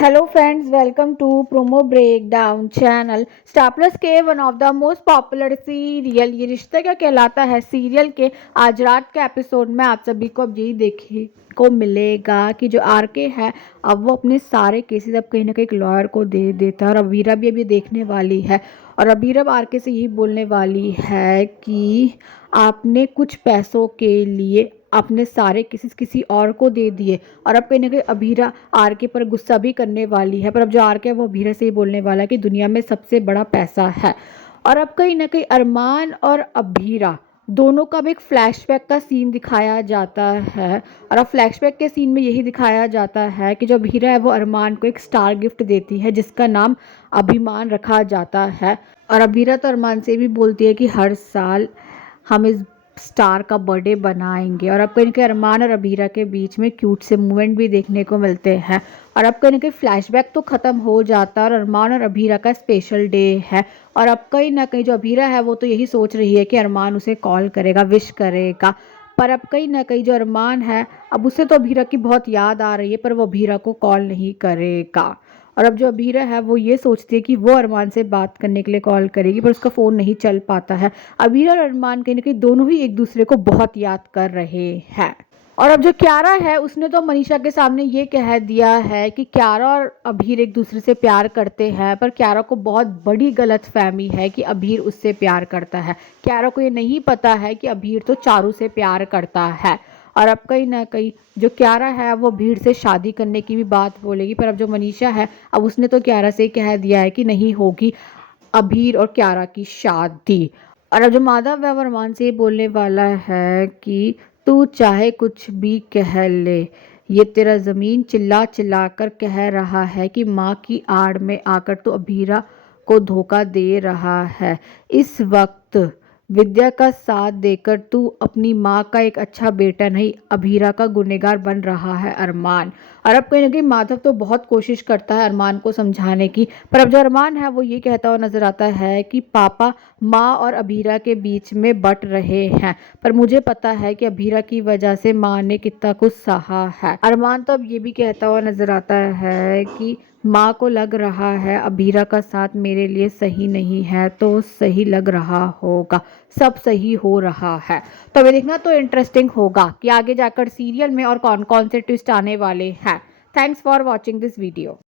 Hello friends, welcome to Promo Breakdown channel. Star Plus के one of the most popular serial Yeh Rishta क्या कहलाता है serial के आज रात के एपिसोड में आप सभी को अब यही देखने को मिलेगा कि जो आरके है अब वो अपने सारे केसेस अब कहीं ना कहीं एक लॉयर को दे देता है और अबीरा भी अभी देखने वाली है और अबीरा अब आरके से यही बोलने वाली है कि आपने कुछ पैसों के लिए अपने सारे केसेस किसी और को दे दिए और अब कहीं ना कहीं अबीरा आरके पर गुस्सा भी करने वाली है। पर अब जो आरके है वो अबीरा से ही बोलने वाला है कि दुनिया में सबसे बड़ा पैसा है। और अब कहीं ना कहीं अरमान और अबीरा दोनों का भी एक फ्लैशबैक का सीन दिखाया जाता है और अब फ्लैशबैक के सीन में यही दिखाया जाता है कि जो अबीरा है वो अरमान को एक स्टार गिफ्ट देती है जिसका नाम अभिमान रखा जाता है। और अबीरा तो अरमान से भी बोलती है कि हर साल हम इस स्टार का बर्थडे बनाएंगे और अब कहीं के अरमान और अबीरा के बीच में क्यूट से मूवमेंट भी देखने को मिलते हैं। और अब कहीं के फ्लैशबैक तो ख़त्म हो जाता है और अरमान और अबीरा का स्पेशल डे है और अब कहीं ना कहीं जो अबीरा है वो तो यही सोच रही है कि अरमान उसे कॉल करेगा, विश करेगा। पर अब कहीं ना कहीं जो अरमान है अब उसे तो अबीरा की बहुत याद आ रही है पर वो अबीरा को कॉल नहीं करेगा। और अब जो अबीरा है वो ये सोचती है कि वो अरमान से बात करने के लिए कॉल करेगी पर उसका फ़ोन नहीं चल पाता है। अबीर और अरमान कहीं ना कहीं दोनों ही एक दूसरे को बहुत याद कर रहे हैं। और अब जो क्यारा है उसने तो मनीषा के सामने ये कह दिया है कि क्यारा और अबीर एक दूसरे से प्यार करते हैं पर क्यारा को बहुत बड़ी गलतफहमी है कि अबीर उससे प्यार करता है। क्यारा को ये नहीं पता है कि अबीर तो चारू से प्यार करता है। और अब कहीं ना कहीं जो क्यारा है वो भीड़ से शादी करने की भी बात बोलेगी पर अब जो मनीषा है अब उसने तो क्यारा से ही कह दिया है कि नहीं होगी अबीर और क्यारा की शादी। और अब जो माधव है वो अरमान से ये बोलने वाला है कि तू चाहे कुछ भी कह ले, ये तेरा ज़मीन चिल्ला चिल्ला कर कह रहा है कि माँ की आड़ में आकर तू अबीरा को धोखा दे रहा है। इस वक्त विद्या का साथ देकर तू अपनी माँ का एक अच्छा बेटा नहीं अबीरा का गुनहगार बन रहा है अरमान। और अब कहीं ना कहीं माधव तो बहुत कोशिश करता है अरमान को समझाने की पर अब जो अरमान है वो ये कहता हुआ नजर आता है कि पापा माँ और अबीरा के बीच में बट रहे हैं पर मुझे पता है कि अबीरा की वजह से माँ ने कितना कुछ सहा है। अरमान तो अब ये भी कहता हुआ नजर आता है कि माँ को लग रहा है अबीरा का साथ मेरे लिए सही नहीं है तो सही लग रहा होगा, सब सही हो रहा है। तो अभी देखना तो इंटरेस्टिंग होगा कि आगे जाकर सीरियल में और कौन कौन से ट्विस्ट आने वाले हैं। Thanks for watching this video.